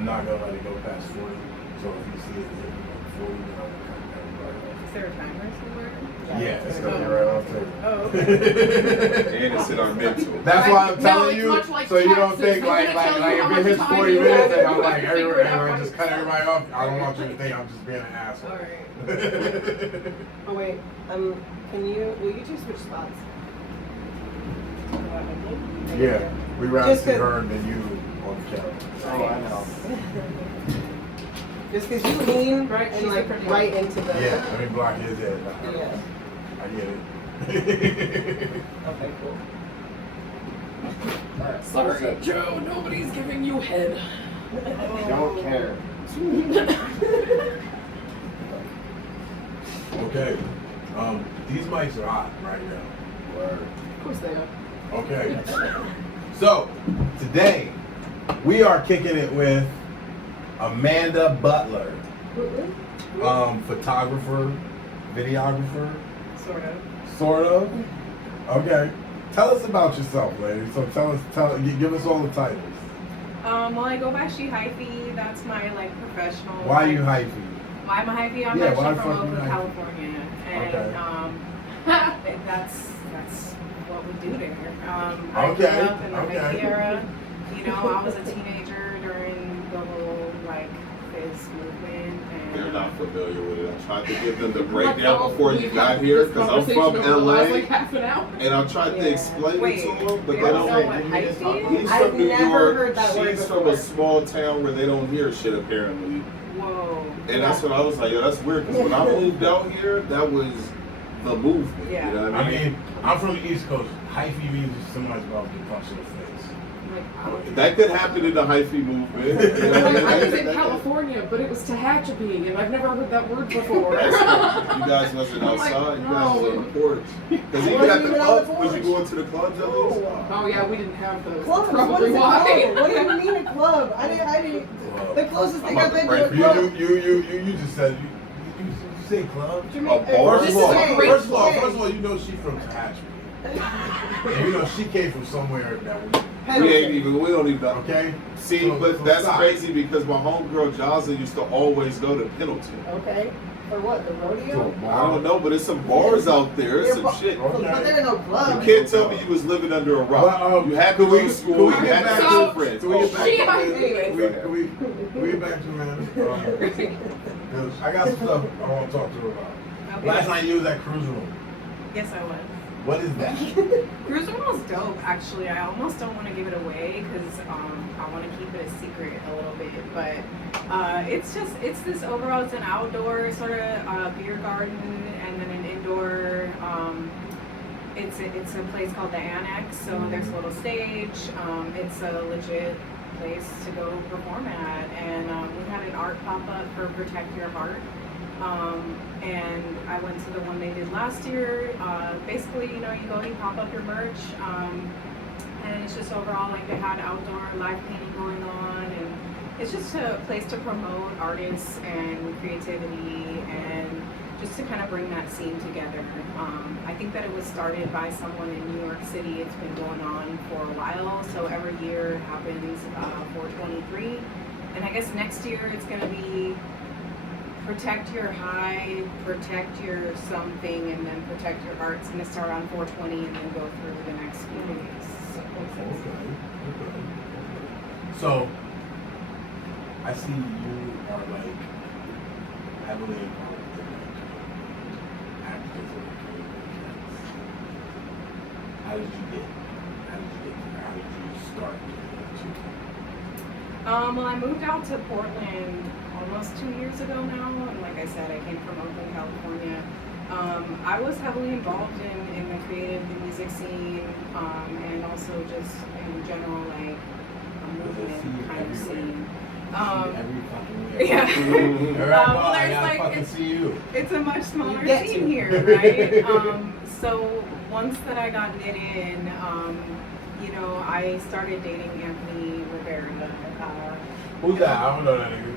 I'm not gonna let it go past 40. So if you see it hit 40, then I'm gonna cut everybody off. Is there a timer somewhere? Yeah, it's gonna be right off there. Oh, okay. And it's in our mental. That's why I'm No, telling it's you, much like so you don't taxes. think I'm like gonna tell you how if it much hits time 40 you minutes have, and I'm you like have to figure it out everyone by just cut yourself. everybody off. I don't want you to think I'm just being an asshole. All right. Oh wait, will you two switch spots? Yeah, we rather Just see 'cause- her than you on the camera. Oh, I know. Just because you lean Right, and she's like the pretty right one. into the. Yeah, let me block his head. Yeah. I get it. Okay, cool. Alright. Sorry, Joe, nobody's giving you head. Don't care. Okay. These mics are hot right now. Of course they are. Okay. So, today, we are kicking it with Amanda Butler. Photographer, videographer, sort of. Okay. Tell us about yourself, lady. So give us all the titles. Well, I go by She Hyphy. That's my like professional. Why are you hyphy? Why am I hyphy? I'm Yeah, why actually the from fuck you Oakland, hyphy? California, and Okay. that's what we do there. I grew Okay, up in the okay. Bay era. You know, I was a teenager during the whole like Fizz movement, They're and not familiar with it. I tried to give them the Like, breakdown well, before you we've got had here this because I'm conversation from over the last, LA like half an hour. and I tried to Yeah. explain Wait, it to them, but you they don't don't. know what hyphy is? He's I've from New never York. heard that word She's from before. a small town where they don't hear shit apparently. Whoa. And that's what I was like, yo, that's weird. Because when I moved out here, that was the movement. Yeah. You know what I I mean? mean, I'm from the East Coast. Hyphy means somebody's about to get punched in the face. Like, That could happen in the hyphy movement. You know what Like, I was mean? in California, but it was Tehachapi, and I've never heard that word before. You guys wasn't I'm like, outside. You guys was on no. the porch. Because I even wasn't at the even on club, the was you porch. going to the clubs at least? Oh yeah, we didn't have those. Clubs? That's What probably is a why. club? What do you mean a club? I didn't. The closest thing I'm I've been about to a to club. You just said you say club. What you mean? A bar? First of This all, is great. first of all, you know she from Tehachapi. And you know she came from somewhere that We don't even know. okay. See, So- but so that's stop. crazy because my homegirl Jazza used to always go to Pendleton. Okay. For what? The rodeo? I don't know, but there's some bars out there, Yeah, some but- shit. Okay. But there are no You clubs. can't tell me you was living under a rock. Well, You had to go to school, can we you get had back to to- have friends. Can we get back She to hyphy. Can we get back to Amanda? 'Cause I got some stuff I want to talk to her about. okay. Last night you was at Cruise Room. Yes, I was. What is that? Cruise Room was dope, actually. I almost don't want to give it away because I want to keep it a secret a little bit. But it's this overall, it's an outdoor sort of beer garden and then an indoor. It's a place called the Annex, so there's a little stage. It's a legit place to go perform at, and we had an art pop up for Protect Your Heart. And I went to the one they did last year. Basically, you know, you go, you pop up your merch, and it's just overall like they had outdoor live painting going on, and it's just a place to promote artists and creativity and just to kind of bring that scene together. I think that it was started by someone in New York City. It's been going on for a while, so every year it happens 4/23, and I guess next year it's going to be protect your high, protect your something, and then protect your heart. It's going to start on 4/20 and then go through the next few days. Okay. So I see you are like heavily involved in like activism and communications. How did you get there? How did you start getting into it? Well, I moved out to Portland almost 2 years ago now, and like I said, I came from Oakland, California. I was heavily involved in the creative, the music scene, and also just in general, like a movement kind of scene. Every fucking way. Yeah. Well, I there's gotta like fucking see you. it's a much smaller You get scene to. here, right? So once that I got knit in, you know, I started dating Anthony Rivera. Who's that? I don't know that nigga.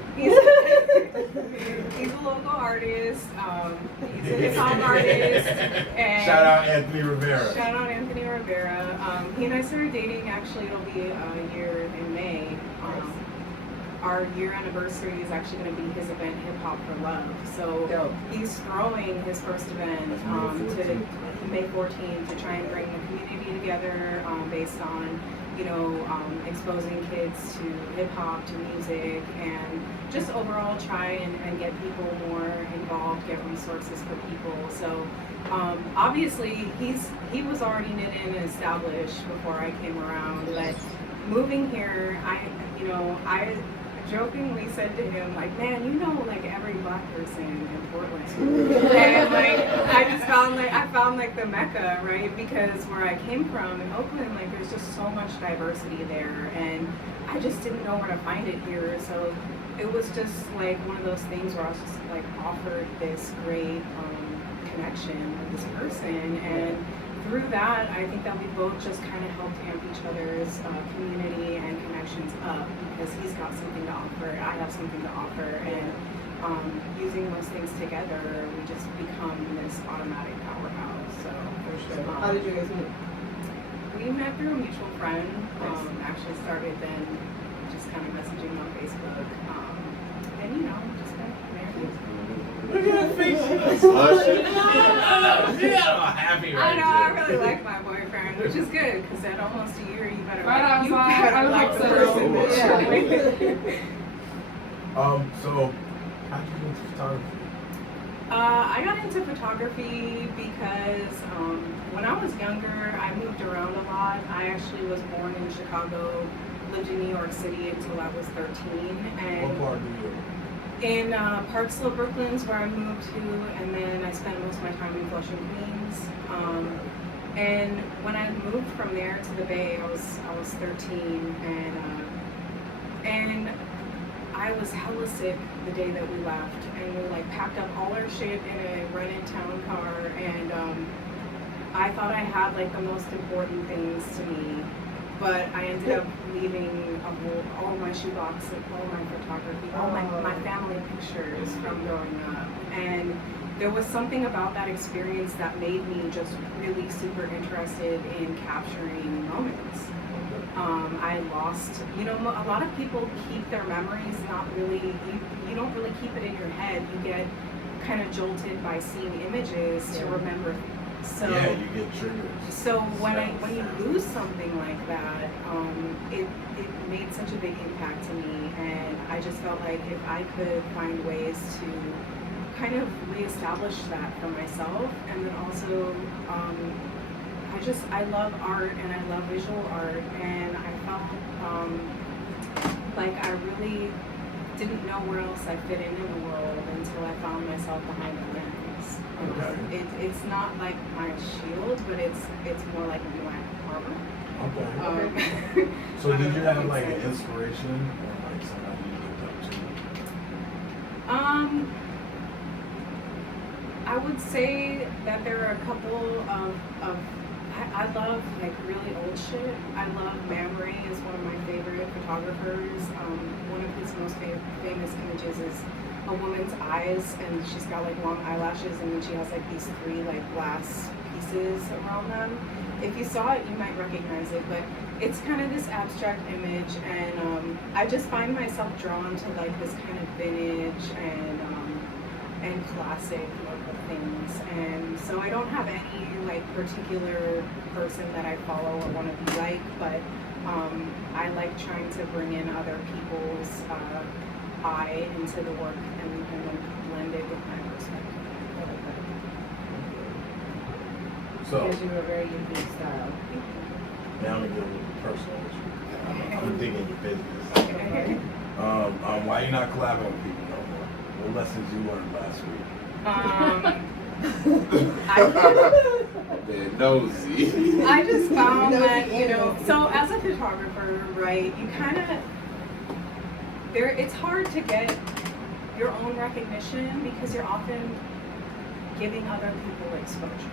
He's a local artist. He's a hip hop artist. And Shout out Anthony Rivera. Shout out Anthony Rivera. He and I started dating. Actually, it'll be a year in May. our year anniversary is actually going to be his event, Hip Hop for Love. So Dope. he's throwing his first event That's to May 14th to try and bring the community together based on, exposing kids to hip hop, to music, and just overall try and get people more involved, get resources for people. So obviously he was already knit in and established before I came around, but moving here, I jokingly said to him, like, man, like every black person in Portland. And like I found like the Mecca, right? Because where I came from in Oakland, like there's just so much diversity there, and I just didn't know where to find it here. So it was just like one of those things where I was just like offered this great connection with this person, and through that, I think that we both just kind of helped amp each other's community and connections up, because he's got something to offer, I have something to offer, and using those things together, we just become this automatic powerhouse. So For sure. How did you guys meet? we met through a mutual friend. Nice. Actually started then just kind of messaging on Facebook, and just got married. Look at that face. She got all happy right I know, I there. really like my boyfriend, which is good, because in almost a year you better Right like, you outside, better I like the hope so. person. Yeah. So how'd you get into photography? I got into photography because when I was younger, I moved around a lot. I actually was born in Chicago, lived in New York City until I was 13, What and part of New York? in Park Slope, Brooklyn's where I moved to, and then I spent most of my time in Flushing, Queens. And when I moved from there to the Bay, I was 13, and I was hella sick the day that we left, and we like packed up all our shit in a rented town car, and I thought I had like the most important things to me, but I ended up leaving all my shoebox, all my photography, all my family pictures from growing up, and there was something about that experience that made me just really super interested in capturing moments. I lost, a lot of people keep their memories not really, you don't really keep it in your head. You get kind of jolted by seeing images to remember. So, Yeah, you get triggers. so when you lose something like that, it made such a big impact to me, and I just felt like if I could find ways to kind of reestablish that for myself, and then also I love art and I love visual art, and I felt like I really didn't know where else I fit in the world until I found myself behind the lens. Okay. It's not like my shield, but it's more like my armor. Okay. So I did don't you know if have that like makes an sense. inspiration or like somebody you looked up to? I would say that there are a couple of I love like really old shit. I love Man Ray is one of my favorite photographers. One of his most famous images is a woman's eyes, and she's got like long eyelashes, and then she has like these three like glass pieces around them. If you saw it, you might recognize it, but it's kind of this abstract image, and I just find myself drawn to like this kind of vintage and classic look of things. And so I don't have any like particular person that I follow or want to be like, but I like trying to bring in other people's eye into the work and then blend it with my perspective. So Because you have a very unique style. now I'm gonna get a little personal with you. I'm digging your business. Okay. Why you not collabing with people no more? What lessons you learned last week? Man, nosy. I just found No, that, yeah. so as a photographer, right, you kind of, it's hard to get your own recognition because you're often giving other people exposure.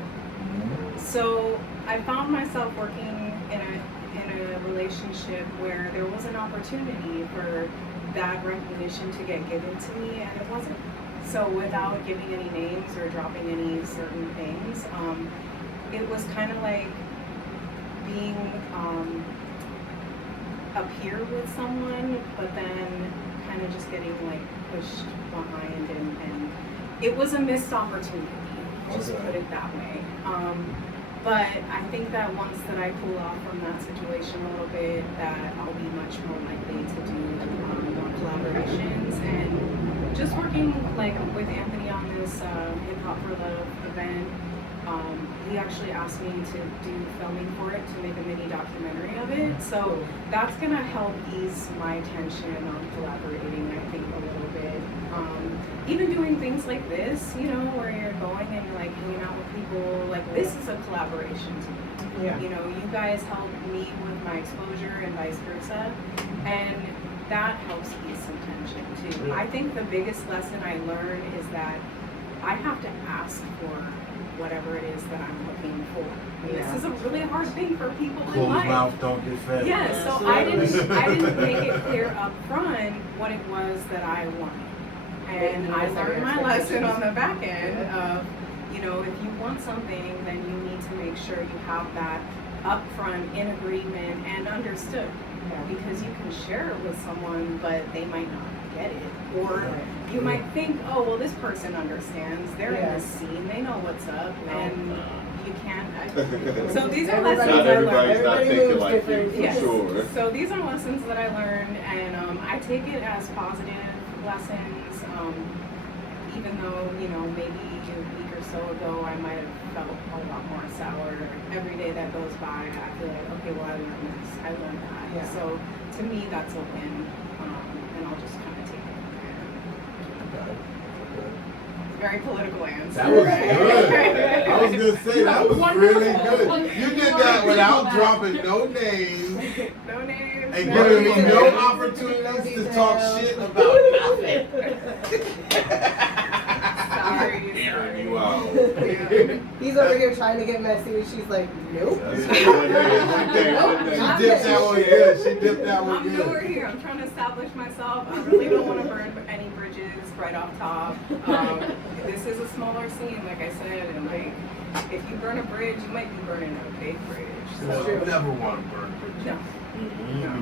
So I found myself working in a relationship where there was an opportunity for that recognition to get given to me, and it wasn't. So without giving any names or dropping any certain things, it was kind of like being a peer with someone, but then of just getting like pushed behind, and it was a missed opportunity. Just Okay. put it that way. But I think that once that I cool off from that situation a little bit, that I'll be much more likely to do more collaborations, and just working like with Anthony on this Hip Hop for Love event. He actually asked me to do filming for it, to make a mini documentary of it. So that's gonna help ease my tension on collaborating, I think, a little bit. Even doing things like this, you know, where you're going and you're like hanging out with people, like this is a collaboration to me. Yeah. You know, you guys help me with my exposure and vice versa. And that helps ease some tension too. Yeah. I think the biggest lesson I learned is that I have to ask for whatever it is that I'm looking for. And Yeah. this is a really hard thing for people in Closed life. mouth don't get fed. Yeah, so I didn't make it clear up front what it was that I wanted. And I learned my lesson on the back end of, you know, if you want something, then you need to make sure you have that upfront in agreement and understood. Because you can share it with someone, but they might not get it. Or you might think, oh, well, this person understands. They're in this scene. They know what's up. And you can't. So these are lessons Not I everybody's learned. not Everybody thinking moves like you, different. for Yes. sure. So these are lessons that I learned, and I take it as positive lessons. Even though, you know, maybe a week or so ago I might have felt a lot more sour. Every day that goes by, I feel like, okay, well, I learned this. I learned that. Yeah. So to me, that's a win, and I'll just kind of take it from there. Okay. Okay. Very political answer. That was right? good. I was gonna say that was Wonderful. really good. You did that without dropping no names No names. and no giving me names. no opportunities to talk shit about nothing. Sorry. Airing you out. He's over here trying to get messy, and she's like, nope. That's one day. She dipped that one good. She dipped that one I'm newer good. here. I'm trying to establish myself. I really don't want to burn any bridges right off top. This is a smaller scene, like I said, and like if you burn a bridge, you might be burning a big bridge. Well, So you never want to burn bridges. no. You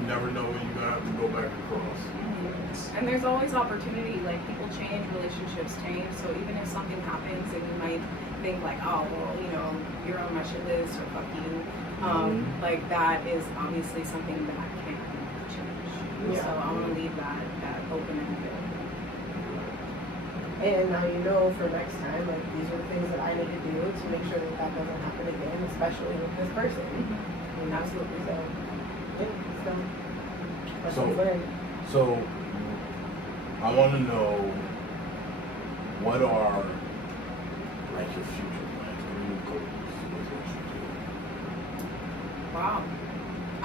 never know when you're gonna have to go back across. And there's always opportunity. Like people change, relationships change. So even if something happens and you might think like, oh well, you know, you're on my shit list or fuck you. Like that is obviously something that can change. Yeah. So I want to leave that open ended. And now you know for next time, like these are the things that I need to do to make sure that that doesn't happen again, especially with this person. You know? Absolutely. So, yeah, so that's So- what I learned. So, I want to know what are like your future plans? What are your goals with what Wow. I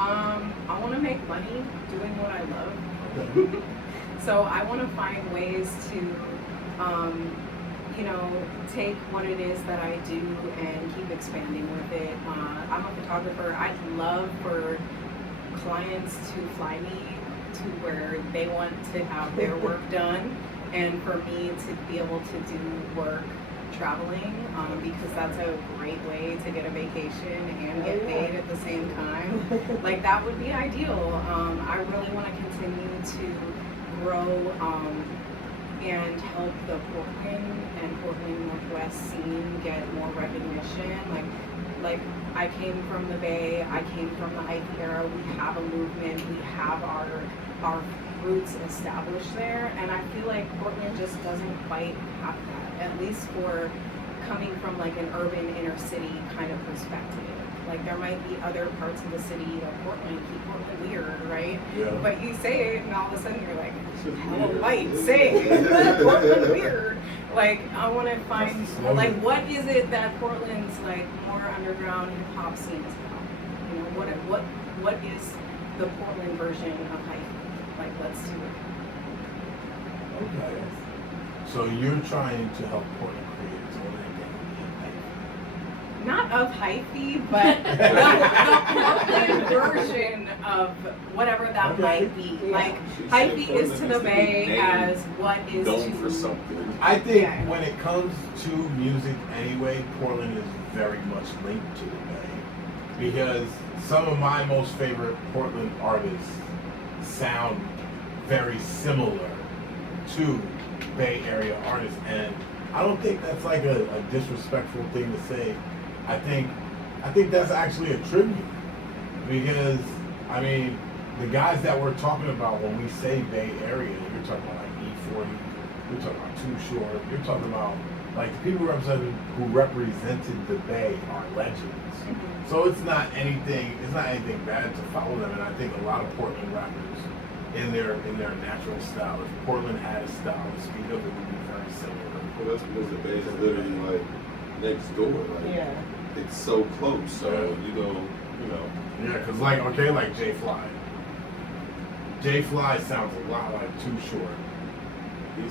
want to make money doing what I love. you do? So I want to find ways to, you know, take what it is that I do and keep expanding with it. I'm a photographer. I'd love for clients to fly me to where they want to have their work done, and for me to be able to do work traveling, because that's a great way to get a vacation and get paid at the same time. Like that would be ideal. I really want to continue to grow and help the Portland Northwest scene get more recognition. Like I came from the Bay, I came from the hype era. We have a movement, we have our roots established there, and I feel like Portland just doesn't quite have that, at least for coming from like an urban inner city kind of perspective. Like there might be other parts of the city like Portland, keep Portland weird, right? Yeah. But you say it and all of a sudden you're like, hella white, say Portland weird. Like I want to find like what is it that Portland's like more underground hip hop scene is about? You know, what is the Portland version of hype? Like let's do it. Okay. So you're trying to help Portland create its own identity. Not of hyphy, but the version of whatever that might be. Like She said hyphy is Portland to the needs to be Bay named as what is Known to for something. I think Yeah. when it comes to music anyway, Portland is very much linked to the Bay. Because some of my most favorite Portland artists sound very similar to Bay Area artists, and I don't think that's like a disrespectful thing to say. I think that's actually a tribute, because I mean, the guys that we're talking about when we say Bay Area, you're talking about like E40, you're talking about Too Short, you're talking about like the people who represented the Bay are legends. So it's not anything bad to follow them, and I think a lot of Portland rappers in their natural style, if Portland had a style, the speed of it would be very similar. Well, that's because the Bay is literally like next door. Like, Yeah. it's so close. So you know. Yeah, because like J Fly. J Fly sounds a lot like Too Short. He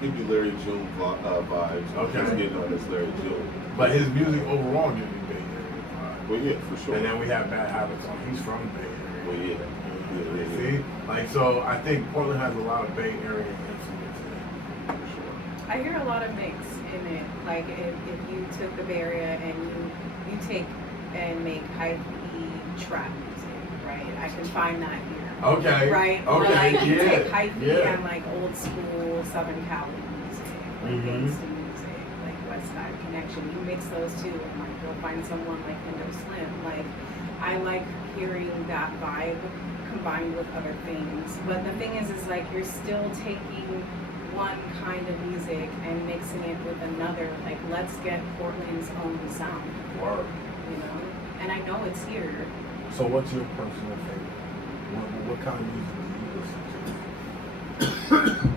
give you Larry June vibes. Okay. He's getting on this Larry June. But his music overall gives you Bay Area vibe. Well, yeah, for sure. And then we have Bad Habits on. He's from Bay Area. Well, yeah. See? Like, so I think Portland has a lot of Bay Area influence in it. For sure. I hear a lot of mix in it. Like if you took the Bay Area and you take and make hyphy trap music, right? I can find that here. Okay. Right? Or Okay. like you Yeah. take hyphy Yeah. and like old school Southern Cali music, like gangsta music, like West Side Connection. You mix those two and like you'll find someone like Indo Slim. Like I like hearing that vibe combined with other things. But the thing is like you're still taking one kind of music and mixing it with another. Like let's get Portland's own sound, Word. you know? And I know it's here. So what's your personal favorite? What kind of music do you listen to?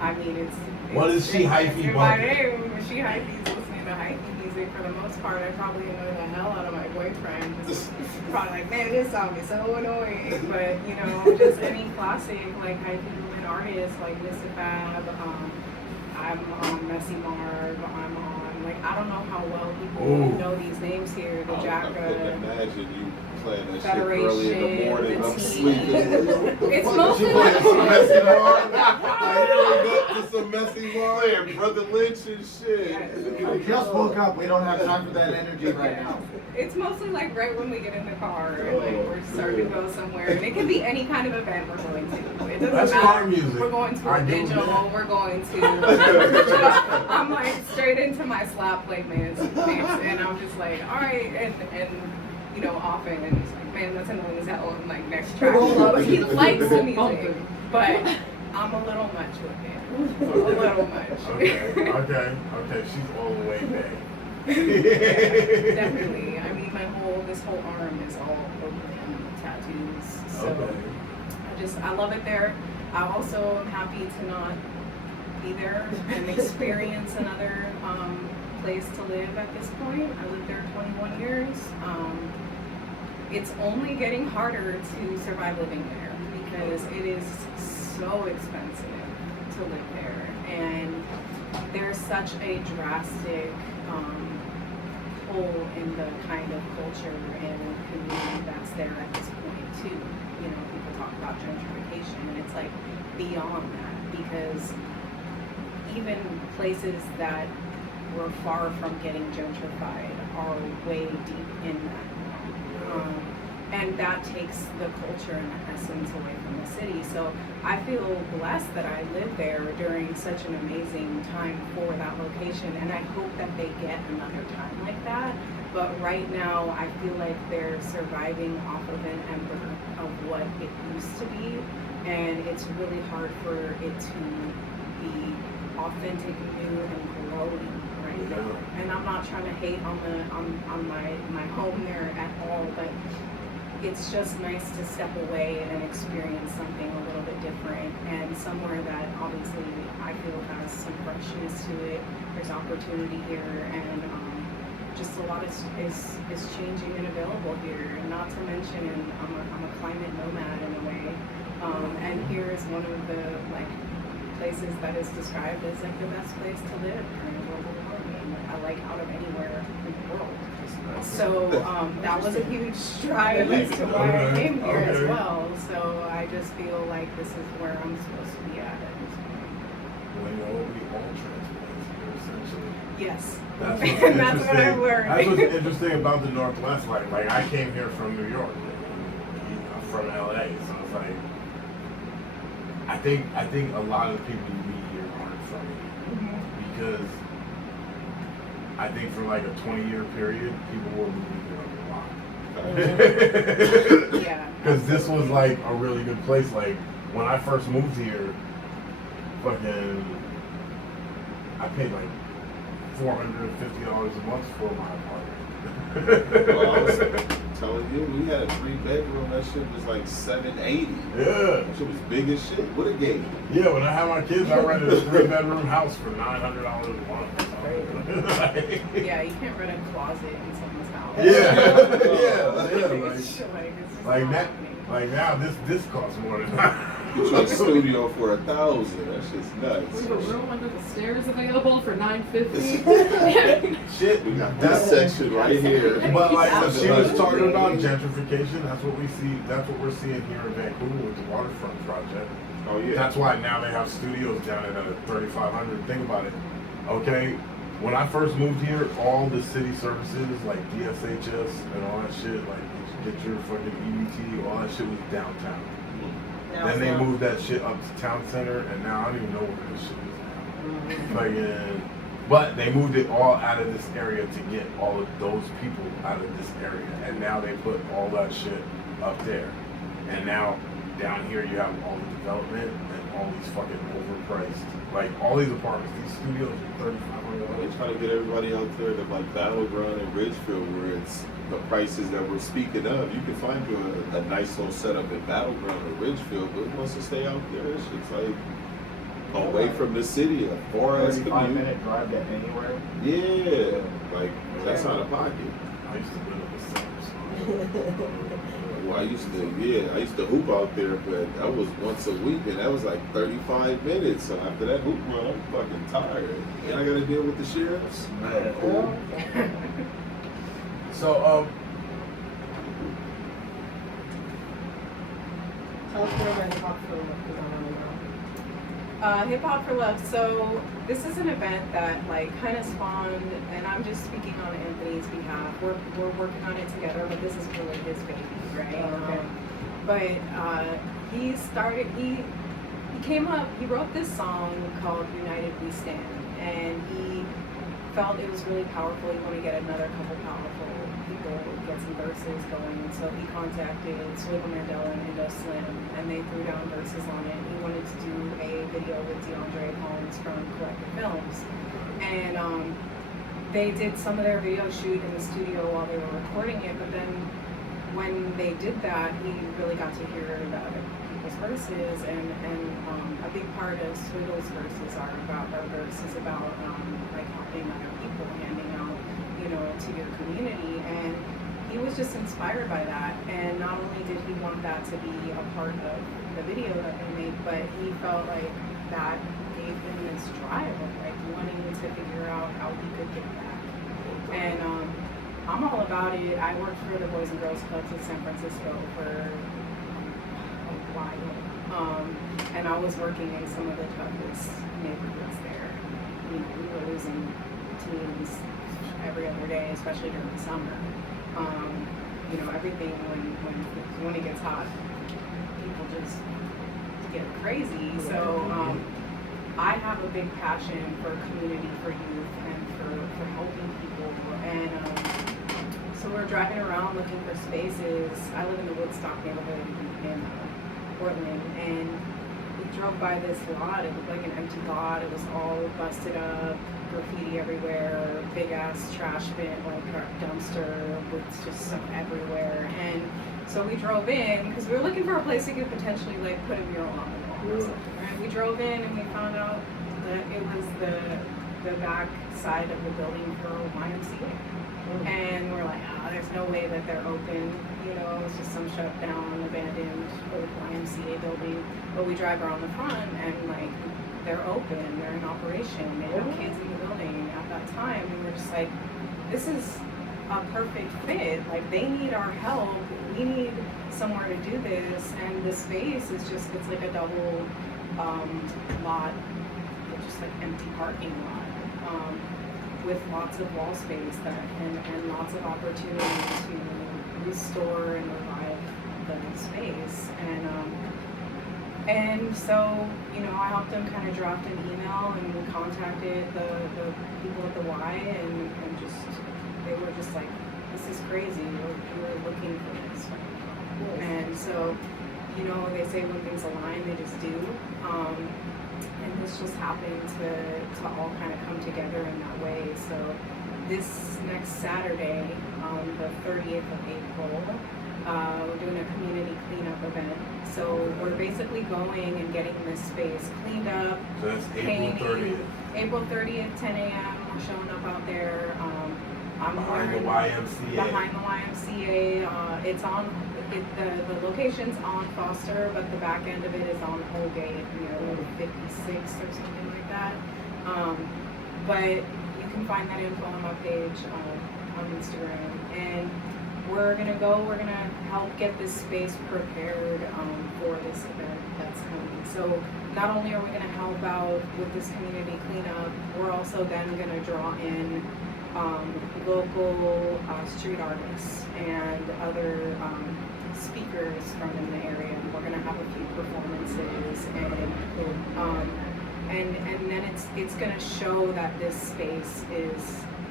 I mean, it's What is she hyphy in my bumping? name. She hyphy's listening to hyphy music for the most part. I probably annoy the hell out of my boyfriend. Just probably like, man, this song is so annoying. But you know, just any classic like hyphy movement artists like Mr. Fab. I'm on Messy Marv. I'm on like I don't know how well people know these names here. The I couldn't Jacka. imagine you playing that Federation, shit early in the morning. the I'm T. sleeping. It's She mostly playing like- some Messy Marv. I hear we got to some Messy Marv and Brother Lynch and shit. I just woke up. We don't have time for that energy right now. It's mostly like right when we get in the car and like we're starting to go somewhere. And it can be any kind of event we're going to. It doesn't That's matter. our music. We're going to I a do vigil. that. We're going to. I'm like straight into my slap plate mix, and I'm just like, all right, and you know, often and he's like, man, that's annoying as hell. And like next track, he likes the music, but I'm a little much with it. A little much. Okay. She's all the way back. Definitely. I mean, this whole arm is all open tattoos. So I love it there. I also am happy to not be there and experience another place to live at this point. I lived there 21 years. It's only getting harder to survive living there because it is so expensive to live there, and there's such a drastic hole in the kind of culture and community that's there at this point too. You know, people talk about gentrification, and it's like beyond that, because even places that were far from getting gentrified are way deep in that. And that takes the culture and the essence away from the city. So I feel blessed that I lived there during such an amazing time for that location, and I hope that they get another time like that. But right now, I feel like they're surviving off of an ember of what it used to be, and it's really hard for it to be authentic, new, and growing right now. And I'm not trying to hate on my home there at all, but it's just nice to step away and experience something a little bit different, and somewhere that obviously I feel has some freshness to it. There's opportunity here, and just a lot is changing and available here. And not to mention, I'm a climate nomad in a way, and here is one of the places that is described as like the best place to live during global warming. I like out of anywhere in the world. So that was a huge strive as to why I came here as well. So I just feel like this is where I'm supposed to be at this point. Well, you know, we all transplants here, essentially. Yes. That's That's what I learned. That's what's interesting about the Northwest. Like I came here from New York, from LA, so it's like I think a lot of the people you meet here aren't from here because I think for like a 20-year period, people were moving here a lot. Yeah. Because this was like a really good place. Like when I first moved here, fucking, I paid like $450 a month for my apartment. Well, I was telling you, we had a 3-bedroom. That shit was like $780. Yeah. That shit was big as shit. What a game. Yeah, when I had my kids, I rented a 3-bedroom house for $900 a month. Yeah, you can't rent a closet in someone's house. Like now, this costs more than that. You took a studio for $1,000. That shit's nuts. We have a room under the stairs available for $950. Shit, We got this section right here. But like she was talking about Absolutely. gentrification, that's what we see. That's what we're seeing here in Vancouver with the waterfront project. Oh yeah. That's why now they have studios down at 3,500. Think about it. Okay, when I first moved here, all the city services like DSHS and all that shit, like get your fucking EBT, all that shit was downtown. Then they moved that shit up to town center, and now I don't even know where this shit is now. Fucking, but they moved it all out of this area to get all of those people out of this area, and now they put all that shit up there. And now down here you have all the development and all these fucking overpriced, like all these apartments, these studios are $3,500. They're trying to get everybody out there to like Battleground and Ridgefield, where it's the prices that we're speaking of. You can find you a nice little setup in Battleground or Ridgefield, but it wants to stay out there. It's just like away from the city, a far-ass commute. 35-minute drive to anywhere. Yeah, like that's out of pocket. I used to live in the suburbs. Well, I used to hoop out there, but that was once a week, and that was like 35 minutes. So after that hoop run, I'm fucking tired, and I got to deal with the sheriffs. Yeah. Cool. So, Tell us more about Hip Hop for Love, because I want to know. Hip Hop for Love. So this is an event that like kind of spawned, and I'm just speaking on Anthony's behalf. We're working on it together, but this is really his baby, right? Okay. But he came up. He wrote this song called "United We Stand," and he felt it was really powerful. He wanted to get another couple powerful people, get some verses going. And so he contacted Swivel Mandela and Indo Slim, and they threw down verses on it. He wanted to do a video with DeAndre Holmes from Collective Films. And they did some of their video shoot in the studio while they were recording it, but then when they did that, he really got to hear the other people's verses, and a big part of Swivel's verses are about like helping other people, handing out, to your community, and he was just inspired by that. And not only did he want that to be a part of the video that they made, but he felt like that gave him this drive of like wanting to figure out how he could get back. And I'm all about it. I worked for the Boys and Girls Clubs in San Francisco for a while, and I was working in some of the toughest neighborhoods there. We were losing teams every other day, especially during the summer. Everything when it gets hot, people just get crazy. So I have a big passion for community, for youth, and for helping people. And so we're driving around looking for spaces. I live in the Woodstock neighborhood in Portland, and we drove by this lot. It looked like an empty lot. It was all busted up, graffiti everywhere, big ass trash bin, like a dumpster with just stuff everywhere. And so we drove in because we were looking for a place we could potentially like put a mural on the wall or something. Right? We drove in and we found out that it was the back side of the building for YMCA. And we're like, there's no way that they're open. It's just some shut down, abandoned old YMCA building. But we drive around the front and like they're open, they're in operation, they have kids in the building at that time. And we're just like, this is a perfect fit. Like they need our help. We need somewhere to do this. And the space is just, it's like a double lot, just like empty parking lot. With lots of wall space and lots of opportunity to restore and revive the space. And And so, you know, I helped them kind of draft an email and we contacted the people at the Y and just, they were just like, this is crazy, we're looking for this right now. And so, you know, they say when things align, they just do. And this just happened to all kind of come together in that way. So this next Saturday, the 30th of April, we're doing a community cleanup event. So we're basically going and getting this space cleaned up. So that's April painting. 30th. April 30th, 10 a.m. We're showing up out there. I'm Behind the wearing- YMCA. Behind the YMCA. It's on, the location's on Foster, but the back end of it is on Holgate, you know, 56 or something like that. But you can find that info on my page on Instagram. And we're gonna help get this space prepared for this event that's coming. So not only are we gonna help out with this community cleanup, we're also then gonna draw in local street artists and other speakers from in the area. We're gonna have a few performances and then it's gonna show that this space is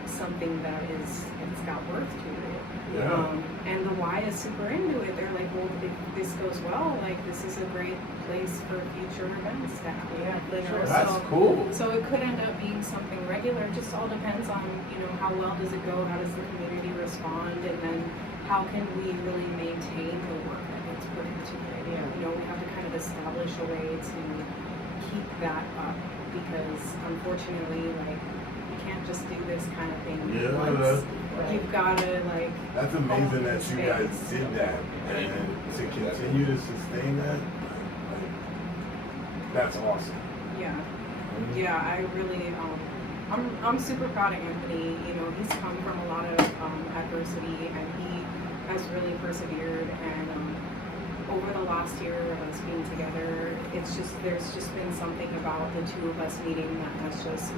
something that it's got worth to it. Yeah. And the Y is super into it. They're like, well, if this goes well, like this is a great place for future events to happen. Yeah, You know, sure. That's so, cool. So it could end up being something regular. It just all depends on, you know, how well does it go, how does the community respond, and then how can we really maintain the work that gets put into it. Yeah. You know, we have to kind of establish a way to keep that up because unfortunately, like, you can't just do this kind of thing Yeah, once. Right. You've gotta like. That's amazing own that the you guys space. did that, and to continue to sustain that, like, that's awesome. Yeah. Yeah, I really, I'm super proud of Anthony. You know, he's come from a lot of adversity, and he has really persevered. And over the last year of us being together, there's just been something about the two of us meeting that has just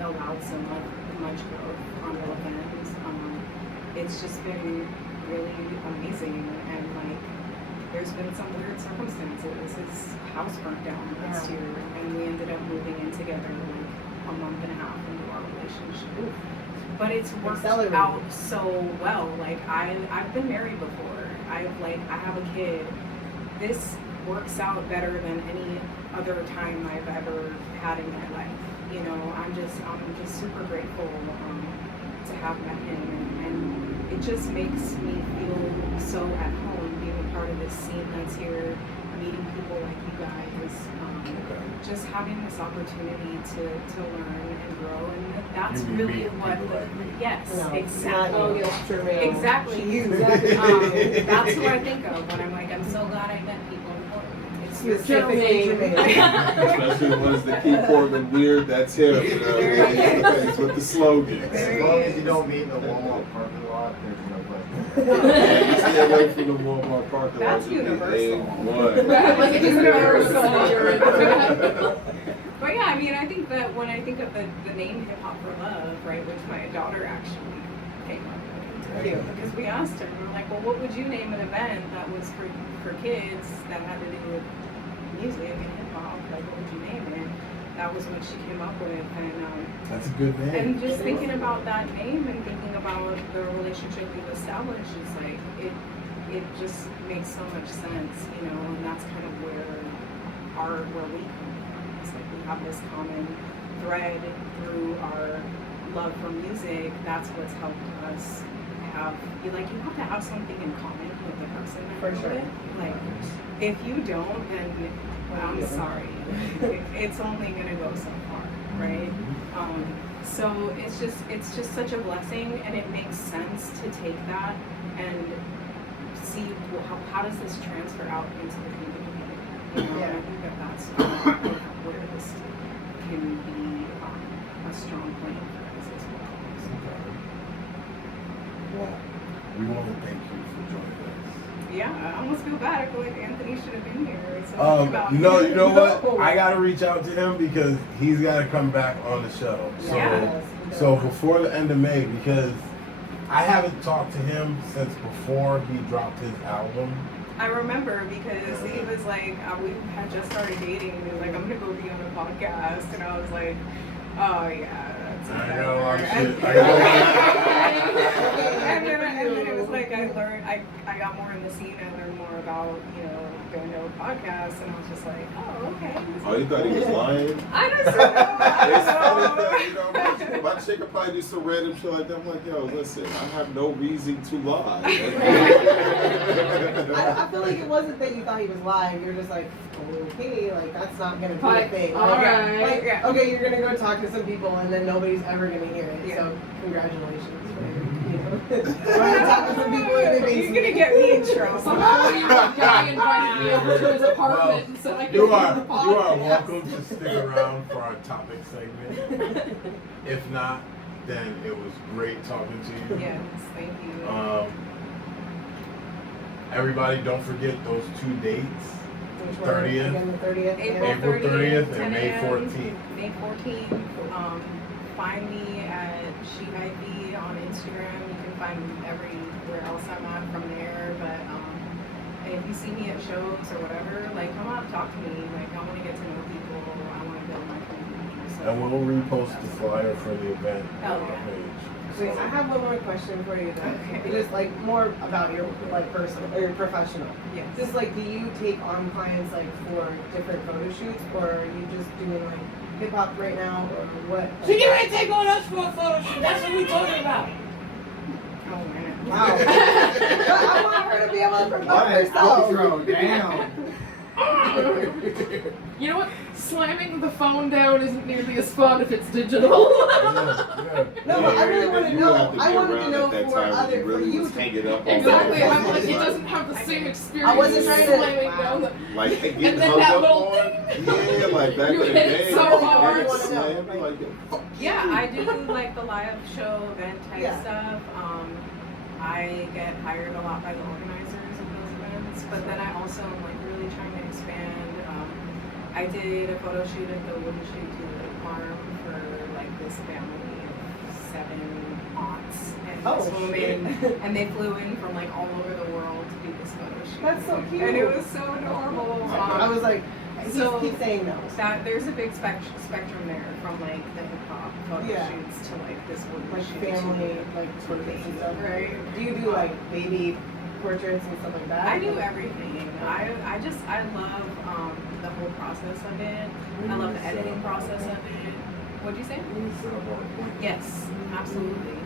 allowed so much growth on both ends. It's just been really amazing, and like, there's been some weird circumstances. His house burnt down last year, and we ended up moving in together like a month and a half into our relationship. But it's worked Accelerated. out so well. Like I've been married before. I have a kid. This works out better than any other time I've ever had in my life. You know, I'm just super grateful to have met him, and it just makes me feel so at home being a part of this scene that's here, meeting people like you guys, just having this opportunity to learn and grow, and that's You really meet what people like me. yes, No, exactly. Oh, yes, true. Exactly. Exactly. That's who I think of when I'm like, I'm so glad I met people. It's Specifically Jermaine. Especially the ones that keep Portland weird, that's him. You know, it's with the slogans. As long as you don't meet in the Walmart parking lot, there's no question. Yeah, stay away from the Walmart parking lot. That's universal. Like it's universal. But yeah, I mean, I think that when I think of the name Hip Hop for Love, right, which my daughter actually came up with, Cute. because we asked her, we were like, well, what would you name an event that was for kids that had to do with music and hip hop? Like, what would you name it? That was what she came up with, and That's a good name. and just thinking about that name and thinking about the relationship we've established is like it just makes so much sense, you know, and that's kind of where we come from. It's like we have this common thread through our love for music. That's what's helped us have you have to have something in common with the person that For you're sure. with. Like if you don't, then I'm sorry. It's only gonna go so far, right? So it's just such a blessing, and it makes sense to take that and see how does this transfer out into the community. You know, Yeah. and I think that's where this can be a strong point for us as well. Well, we want to thank you for joining us. Yeah, I almost feel bad. I feel like Anthony should have been here. So much about No, him. you know what? I gotta reach out to him because he's gotta come back on the show. So, Yes. so before the end of May, because I haven't talked to him since before he dropped his album. I remember because he was like, we had just started dating, and he was like, I'm gonna go be on a podcast, and I was like, oh yeah, that's I whatever. know, I'm And, shit. I and then it was like I learned, I got more in the scene, I learned more about, Bando podcasts, and I was just like, oh, okay. Oh, you thought he was lying? I don't know. It's funny, my chick will probably do some random shit like that. I'm like, yo, listen, I have no reason to lie. I feel like it wasn't that you thought he was lying. You're just like, okay, like that's not gonna be a thing. All Like, right. like, okay, you're gonna go talk to some people and then nobody's ever gonna hear it. Yeah. So congratulations. Going to talk to some people and they You're gonna get me in trouble. Somehow your guy invited me over to his apartment and said I could You do the are podcast. welcome to stick around for our topic segment. If not, then it was great talking to you. Yes, thank you. Everybody, don't forget those 2 dates. Which one? 30th. Again, the 30th. April 30th and 10 May a.m., 14th. May 14th. Find me at She Might Be on Instagram. You can find me everywhere else I'm at from there. But if you see me at shows or whatever, like come out, talk to me. Like I want to get to know people. I want to build my community. So And we'll repost the flyer for the event on our Okay. page. Wait, I have one more question for you though. Okay. Just like more about your like personal or your professional. yes. Just like, do you take on clients like for different photo shoots, or are you just doing like hip hop right now, or what? So you ready to take on us for a photo shoot? That's what we talking about. Oh man. Wow. I want her to be able to promote What an herself. outro, damn. You know what? Slamming the phone down isn't nearly as fun if it's digital. No, but I really want to You know. have to be I wanted to around know at that for time when other you for really you. was hanging up on Exactly. that. I'm like, it doesn't have the same experience. I wasn't trying to- slamming wow. down the. Like getting And then hung that up little on. Yeah, like back You in the hit day. so like, hard. you slam, like, fuck. Yeah, I do like the live show event type Yeah. stuff. I get hired a lot by the organizers of those events, but then I also am like really trying to expand. I did a photo shoot at the Wooden Shoe Farm for like this family of 7 aunts and Oh, this woman, and they flew in from like all over the world to do this photo shoot. That's so cute. And it was so adorable. I was like, So- keep saying no. That there's a big spectrum there, from like the hip hop photo Yeah. shoots to like this Wooden Like Shoe family, to- like portraits and stuff. Right. Do you do like baby portraits and stuff like that? I do everything. I love the whole process of it. I love the editing process of it. What'd you say? Yes, absolutely.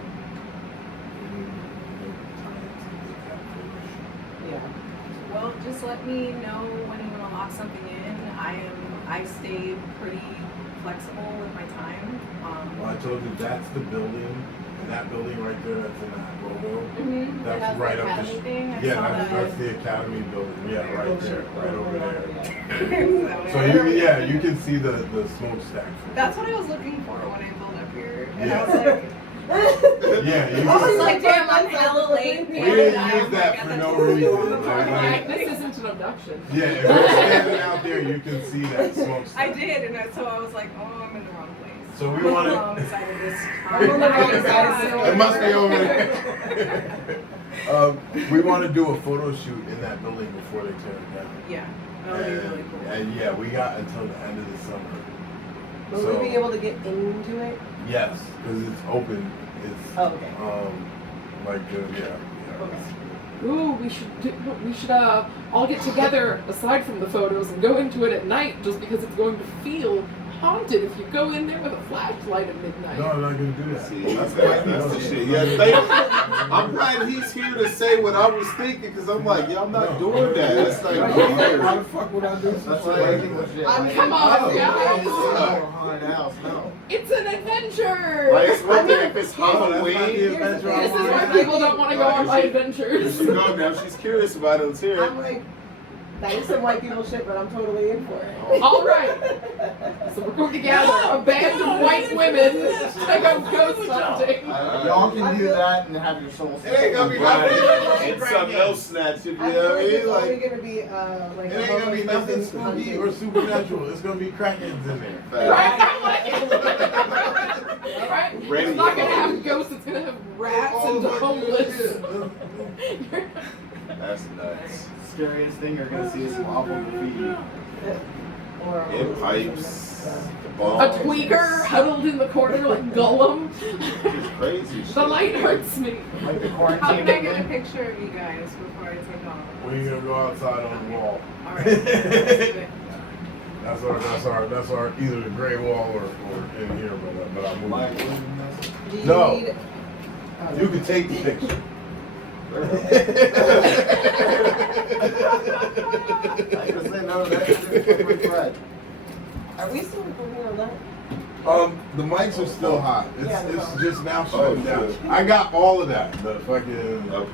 Yeah. Well, just let me know when you want to lock something in. I stay pretty flexible with my time. Well, I told you that's the building, and that building right there, that's in that logo. Mhm. That's It has the right up the academy street. thing. I Yeah, saw that's that. the Academy building. Yeah, right there, right over there. So So you can see the smokestack. that's what I was looking for when I pulled up here, and Yeah. I was like, Yeah, you I was can. like, damn, I'm hella late. We didn't use that for no reason. Like, this isn't an abduction. Yeah, if you're standing out there, you can see that smokestack. I did, and so I was like, oh, I'm in the wrong place. So we I'm on wanna- the wrong side of this. I'm on the wrong side of this. It must be over there. We want to do a photo shoot in that building before they tear it down. Yeah, that would be really cool. And yeah, we got until the end of the summer. Will we be able to get into it? Yes, because it's open. It's Oh, okay. like yeah. Okay. Ooh, we should all get together aside from the photos and go into it at night, just because it's going to feel haunted if you go in there with a flashlight at midnight. No, I'm not gonna do that. See, that's the shit. Yeah, thank you. I'm glad he's here to say what I was thinking, because I'm like, yeah, I'm not doing that. It's like Why weird. the fuck would I do That's something like like people that? shit. I'm- Like, come on, oh, guys. oh, haunted house, no. It's an adventure! Like, it's one thing if it's Oh, that's not the Halloween. adventure I This is wanted. why people don't want to go on my adventures. You go now. She's curious about it. Let's hear it. I'm like, that is some white people shit, but I'm totally in for it. All right. So we're going to gather a band of white women to go ghost hunting. Y'all can do that and have your soul It ain't gonna be Right. nothing. And something else snatching. You I know feel what I like mean? it's only Like, gonna be like It ain't gonna be nothing spooky or supernatural. It's gonna be crackheads in there. Right? I'm like it. All right. Ready It's not going to to go. have ghosts. It's going to have rats Oh, and my homeless. goodness. That's nuts. scariest thing, you're gonna see some awful graffiti. Or In pipes, A bombs. tweaker huddled in the corner like Gollum. It's crazy shit. The light hurts me. Like the How quarantine. can I get a picture of you guys before I take off? We're gonna go outside on the wall. All right. Good. That's our either the gray wall or in here, but I'm moving. Do you No. need? You can take the picture. I was saying, no, that's right. Are we still recording on that? The mics are still hot. It's just now Oh, shutting down. shit. I got all of that. The fucking Okay.